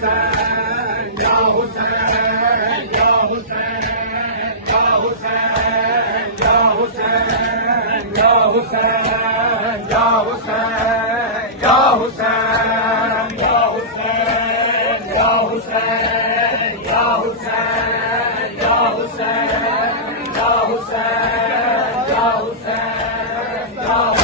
हुसैन या हुसैन या हुसैन या हुसैन या हुसैन या हुसैन या हुसैन या हुसैन या हुसैन या हुसैन या हुसैन या हुसैन या हुसैन या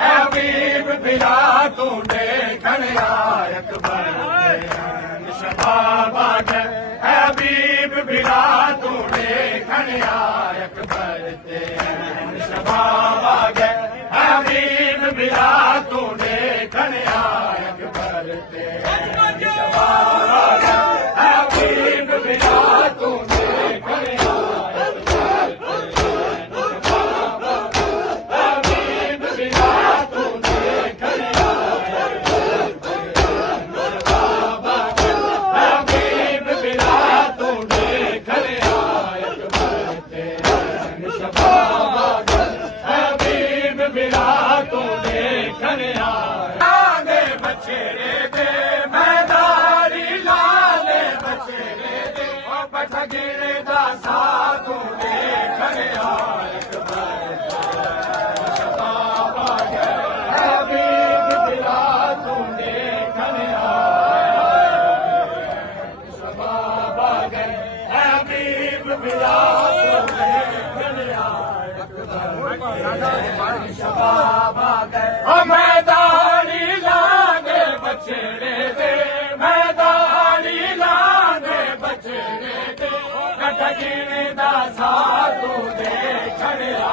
हबीब बिला तूने खनिया अकबर ते शबाब हबीब बिला तूने खनिया अकबर ते शबाब हबीब बिला तूने खनिया हबीब बिला तूने खनिया मैदानी लागे बछड़े दे मैदानी लागे बछड़े दे कटगिने दा साधु दे खड़िया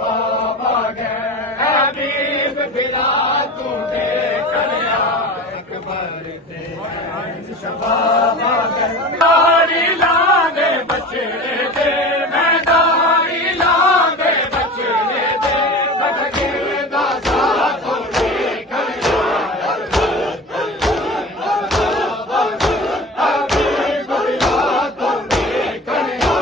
बाबा गए हबीब बिला तू दे खड़िया अकबर दे बाबा गए लागे बछड़े दे मैदानी लागे बछड़े दे कटगिने दा साधु दे खड़िया हबीब बिला तू दे खड़िया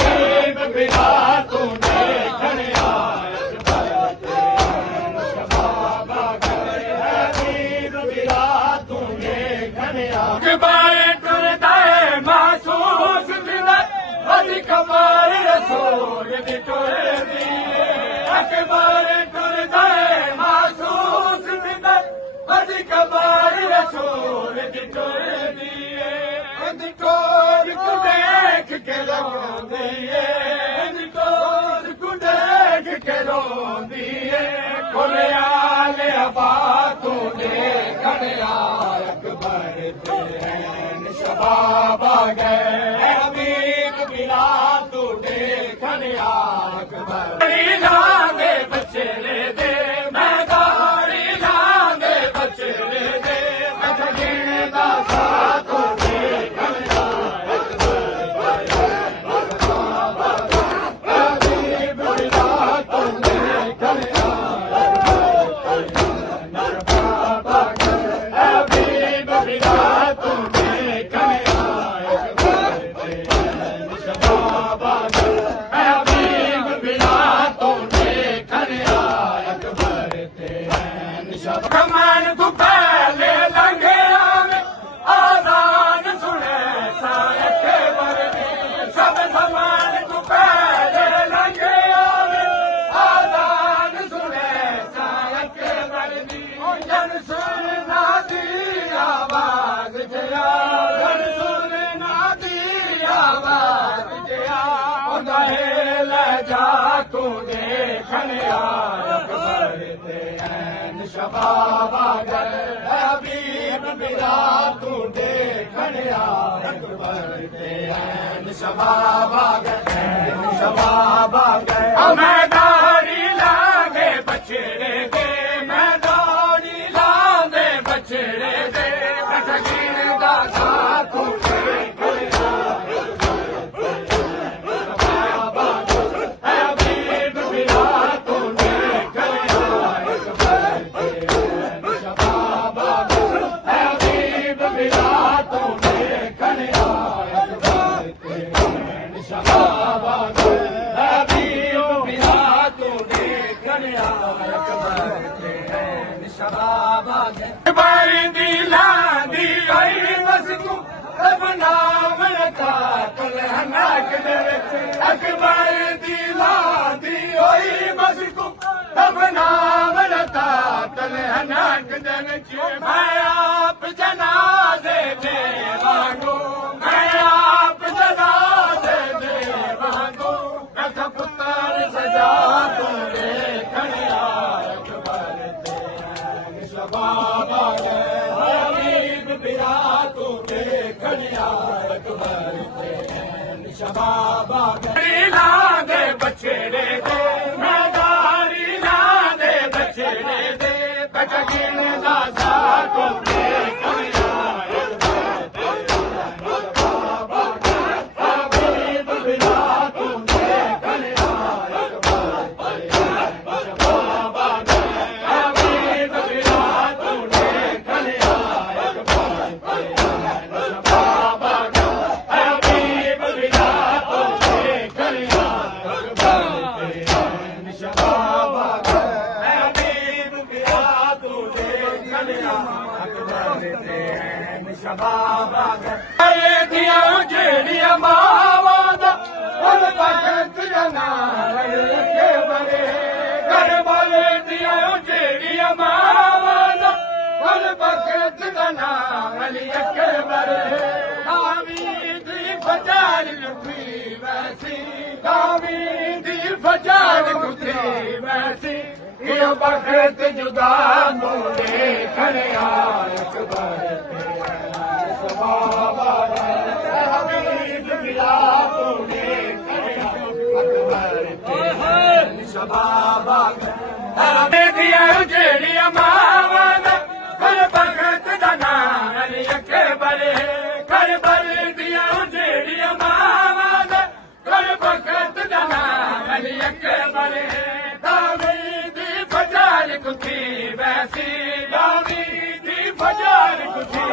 हबीब बिला तू दे खड़िया हबीब बिला तू दे खड़िया अकबर टुरदा महसूस अकबर रसूल दी टुरदी अकबर टुरदा महसूस अकबर रसूल दी टुरदी टोर को देख के रोंदी टोर को देख के रोंदी कुलियाल अबा तू दे खड़िया अकबर शबाब गए हबीब बिला तू दे खड़िया अकबर लागे बछड़े दे मैदानी लागे बछड़े दे कटगिने दा साधु दे खड़िया हबीब बिला तू दे खड़िया हबीब बिला तू दे खड़िया हबीब बिला तू दे खड़िया अकबर ते कमान तू पहले लंघे आवे आजान सुने सा अकबर सब समान तू पहले लंघे आवे आजान सुने सा अकबर जन सुनना दी आवाज जया जन सुनना दी आवाज जया सजा तू देखण अकबर ते ऐन शबाब आ गए हबीब बिरा तू देखण अकबर ते ऐन शबाब आ गए शबाब आ गए मैं दाढ़ी लागे बछड़े दे मैं दाढ़ी लागे बछड़े दे बछड़े दा साथ अकबर दी लादी आई मस्कू बनाव लगा तलहनाक दे विच अकबर दी लादी आई मस्कू बनाव लगा तलहनाक दे विच मैं आप जनाजे दे वांगू मैं आप जनाजे दे वांगू कथ पुत्र सजा तू देखण अकबर ते शबाब आ गए हबीब बिरा तू देखण अकबर ते शबाब आ गए लागे बछड़े दे मैं दाढ़ी लागे बछड़े दे बचगिन दा साथ देखण हबीब बिरा तू देखण अकबर ते शबाब आ गए हबीब बिरा तू देखण अकबर ते शबाब आ गए हबीब बिरा तू देखण अकबर ते शबाब आ गए हबीब बिरा तू देखण अकबर ते शबाब आ गए अरे दिया जेड़िया मावां दा उन बखत जना के बरे घर वाले दिया जेड़िया मावां दा उन बखत जना के बरे गावी दी फजार लुटी वैसी गावी दी फजार लुटी वैसी ये बखत जुदा तू देखण अकबर ते शबाब आ गए हबीब बिरा तू देखण अकबर ते शबाब आ गए दिया जेड़िया मावां दा हर बखत दा नाम अकबर कर बल दिया जेड़िया मावां दा हर बखत दा नाम अकबर दावी दी फजार कुथी वैसी दावी दी फजार कुथी